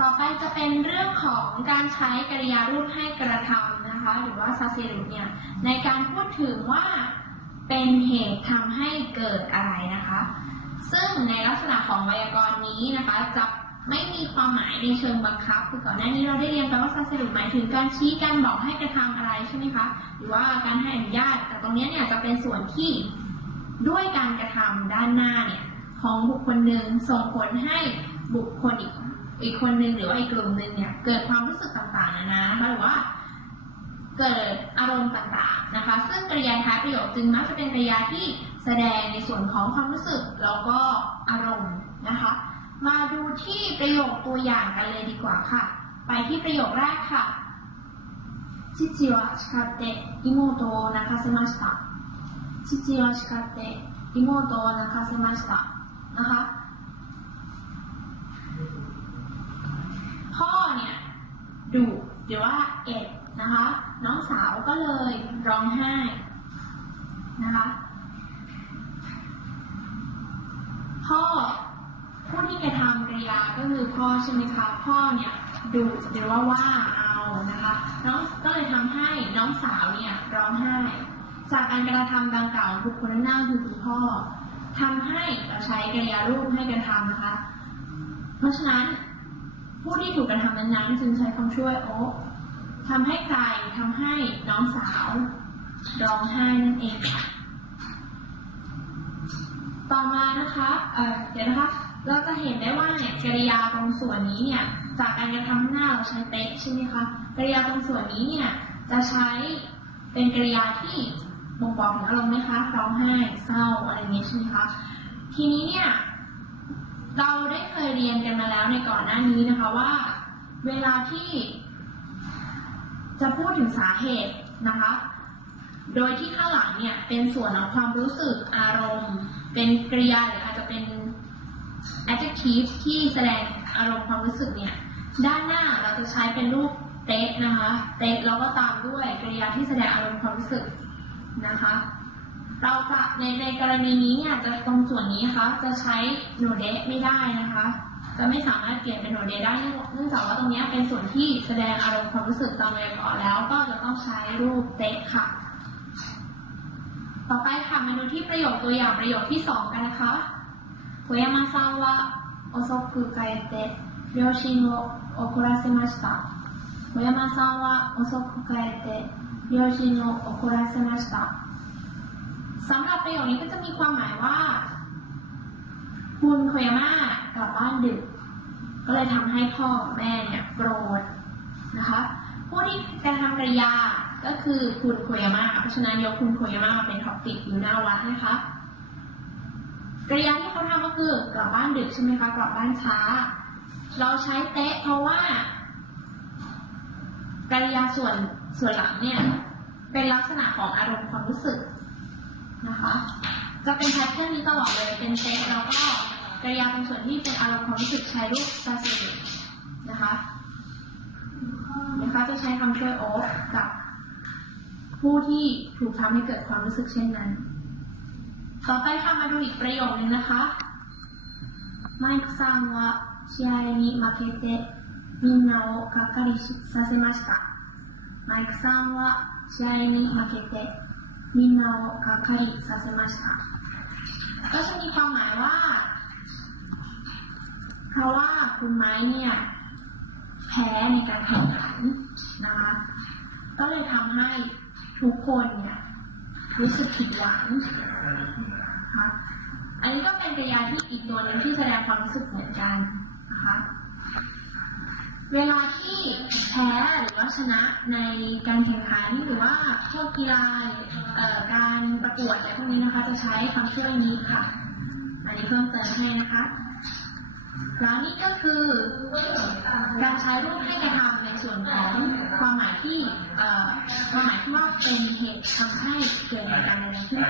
ต่อไปจะเป็นเรื่องของการใช้กริยารูปให้กระทำนะคะ หรือว่าซาเซรุเนี่ยในการพูดถึงว่าเป็นเหตุทำให้เกิดอะไรนะคะ ซึ่งในลักษณะของไวยากรณ์นี้นะคะ จะไม่มีความหมายในเชิงบังคับ คือก่อนหน้านี้เราได้เรียนไปว่าซาเซรุหมายถึงการชี้การบอกให้กระทำอะไรใช่ไหมคะหรือว่าการให้อนุญาต แต่ตรงเนี้ยเนี่ยจะเป็นส่วนที่ด้วยการกระทำด้านหน้าเนี่ยของบุคคลหนึ่งส่งผลให้บุคคลอีก อีกคนนึงหรือว่าอีกกลุ่มนึงเนี่ยเกิดความรู้สึกต่างๆนะนะหรือว่าเกิดอารมณ์ต่างๆนะคะ ซึ่งกริยาท้ายประโยคจึงมักจะเป็นกริยาที่แสดงในส่วนของความรู้สึกแล้วก็อารมณ์นะคะ มาดูที่ประโยคตัวอย่างกันเลยดีกว่าค่ะ ไปที่ประโยคแรกค่ะชิจิวะชิคาเตะอิโมโตนาคาเซมาชิตะชิจิวะชิคาเตะอิโมโตนาคเซมาชิตะนะคะ ยดุหรือว่าเอ็ดนะคะ น้องสาวก็เลยร้องไห้นะคะพ่อผู้ที่กระทำกริยาก็คือพ่อใช่ไหมคะพ่อเนี่ยดุหรือว่าว่าเอานะคะน้องก็เลยทำให้น้องสาวเนี่ยร้องไห้ จากการกระทำดังกล่าวบุคคลหน้าคือคุณพ่อทำให้เราใช้กริยารูปให้กระทำนะคะ เพราะฉะนั้น ผู้ที่ถูกกระทำนั้นๆจึงใช้คำช่วยโอ๊ะทำให้ใครทำให้น้องสาวร้องไห้นั่นเองค่ะต่อมานะคะเออเดี๋ยวนะคะ เราจะเห็นได้ว่าเนี่ยกริยาตรงส่วนนี้เนี่ย จากการกระทำหน้าเราใช้เป๊ะใช่ไหมคะ กริยาตรงส่วนนี้เนี่ยจะใช้เป็นกริยาที่บ่งบอกถึงอารมณ์ไหมคะ ร้องไห้ เศร้าอะไรเงี้ยใช่ไหมคะ ทีนี้เนี่ย เราได้เคยเรียนกันมาแล้วในก่อนหน้านี้นะคะว่า เวลาที่จะพูดถึงสาเหตุนะคะ โดยที่ข้างหลังเนี่ยเป็นส่วนของความรู้สึกอารมณ์ เป็นกริยาหรืออาจจะเป็น adjective ที่แสดงอารมณ์ความรู้สึกเนี่ย ด้านหน้าเราจะใช้เป็นรูปเตะนะคะ เตะแล้วก็ตามด้วยกริยาที่แสดงอารมณ์ความรู้สึกนะคะ เราจะในในกรณีนี้เนี่ยจะตรงส่วนนี้นะคะจะใช้โนเดะไม่ได้นะคะ จะไม่สามารถเปลี่ยนเป็นโนเดะได้เนื่องจากว่าตรงนี้เป็นส่วนที่แสดงอารมณ์ความรู้สึกตามไปก่อนแล้วก็จะต้องใช้รูปเตะค่ะ ต่อไปค่ะมาดูที่ประโยคตัวอย่างประโยคที่สองกันนะคะโยามาซังว่าโอซกุไกเตะเรียวชินโอโอคุระเซมาสตะโยามาซังว่าโอซกุไกเตะเรียวชินโอโอคุระเซมาสตะ สำหรับประโยคนี้ก็จะมีความหมายว่า คุณโคยาม่ากลับบ้านดึก ก็เลยทำให้พ่อแม่เนี่ยโกรธนะคะผู้ที่กระทำกริยาก็คือคุณโคยาม่าเพราะฉะนั้นยกคุณโคยาม่ามาเป็นท็อปิกอยู่หน้าวัดนะคะกริยาที่เขาทำก็คือกลับบ้านดึกใช่ไหมคะกลับบ้านช้า เราใช้เตะเพราะว่ากริยาส่วนส่วนหลังเนี่ยเป็นลักษณะของอารมณ์ความรู้สึก นะคะ จะเป็นแพทเทิร์นนี้ตลอดเลย เป็นเตะแล้วก็กริยาตรงส่วนที่เป็นอารมณ์ความรู้สึกใช้รูปซาซิลินะคะนะคะจะใช้คำช่วยโอ๊ตกับ ผู้ที่ถูกทำให้เกิดความรู้สึกเช่นนั้น ต่อไปค่ะมาดูอีกประโยคนึงนะคะマイクさんは試合に負けてみんなをがっかりさせました。マイクさんは試合に負けて みんなをがっかりさせました。ก็จะมีความหมายว่า เพราะว่าคุณไม้เนี่ยแพ้ในการแข่งขันนะคะ ก็เลยทำให้ทุกคนเนี่ยรู้สึกผิดหวังนะคะอันนี้ก็เป็นกริยาที่อีกตัวหนึงที่แสดงความรู้สึกเหมือนกันนะคะ เวลาที่ แพ้หรือว่าชนะในการแข่งขันหรือว่าพวกกีฬาการประกวดอะไรพวกนี้นะคะ จะใช้คำช่วยนี้ค่ะ อันนี้เพิ่มเติมให้นะคะแล้วนี่ก็คือการใช้รูปให้กระทำในส่วนของความหมายที่ความหมายที่ว่าเป็นเหตุทำให้เกิดการอะไรขึ้น